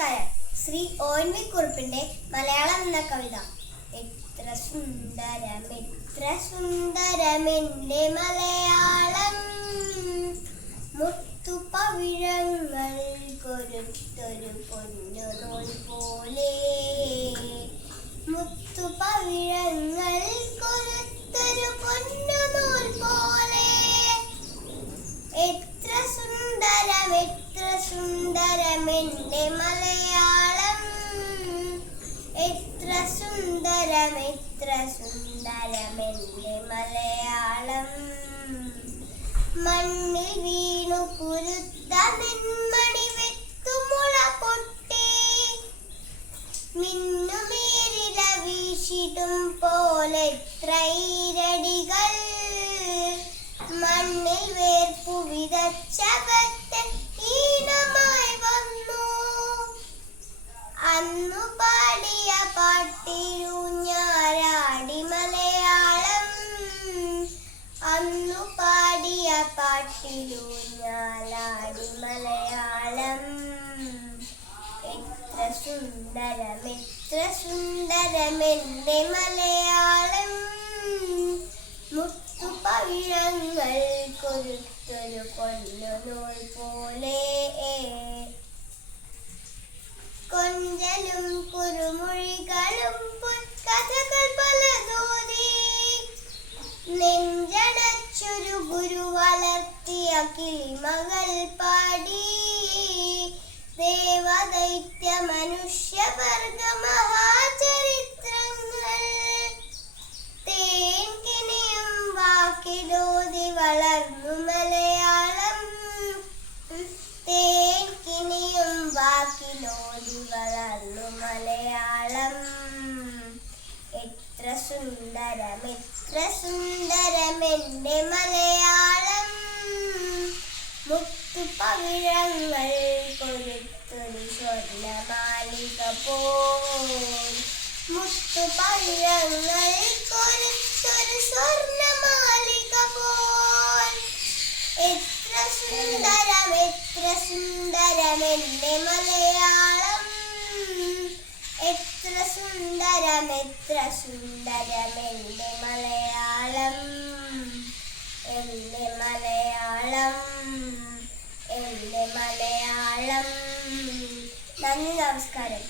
Shri ONV കുറുപ്പിന്റെ Malayalam എന്ന കവിത. എത്ര സുന്ദരം എത്ര സുന്ദരമെന്റെ മലയാളം, മുത്തുപവിഴങ്ങൾ കൊരുത്തൊരു പൊന്നുനൂൽ പോലെ, മുത്തുപവിഴങ്ങൾ കൊരുത്തൊരു പൊന്നുനൂൽ പോലെ. എത്ര സുന്ദരം എത്ര സുന്ദരമെന്റെ മലയാളം, എത്ര സുന്ദരം എത്ര സുന്ദരമെന്റെ മലയാളം. മണ്ണിൽ വീണു കുരുത്ത നെന്മണി വെത്തുമുള പൊട്ടി, മിന്നുമേരില വീശിടും പോലെത്ര ഈരടികൾ. മണ്ണിൽ വേർപ്പു വിതച്ചവത്തെ ഈണമായി വന്നു, അന്നു പാടിയ പാട്ടിലൂഞ്ഞാലാടി മലയാളം, അന്നു പാടിയ പാട്ടിലൂഞ്ഞാലാടി മലയാളം. എത്ര സുന്ദരം എത്ര സുന്ദരമെന്റെ മലയാളം, മുത്തുപവിഴങ്ങൾ കൊരുത്തൊരു പൊന്നുനൂൽ പോലെ. കൊഞ്ചലും കുറുമൊഴികളും കഥകൾ പലതോതി, നെഞ്ചടച്ചൊരു ഗുരു വളർത്തിയ കിളിമകൾ പാടി. ദേവദൈത്യ മനുഷ്യവർഗ മഹാചരിത്രങ്ങൾ തേൻകിനിയും വാക്കിലോതി വളർന്നു മലയാളം, തേൻകിനിയും വാക്കിലോതി വളർന്നു മലയാളം. എത്ര സുന്ദരം എത്ര സുന്ദരമെന്റെ മലയാളം, മുത്തുപവിഴങ്ങൾ കൊരുത്തൊരു സ്വർണ്ണമാലിക പോൽ, മുത്തുപവിഴങ്ങൾ കൊരുത്തൊരു സ്വർണ്ണമാലിക പോൽ. എത്ര സുന്ദരം എത്ര സുന്ദരമെന്റെ മലയാളം, എത്ര സുന്ദരം എത്ര സുന്ദരമെന്റെ മലയാളം, എന്റെ മലയാളം, എന്റെ മലയാളം. നന്ദി, നമസ്കാരം.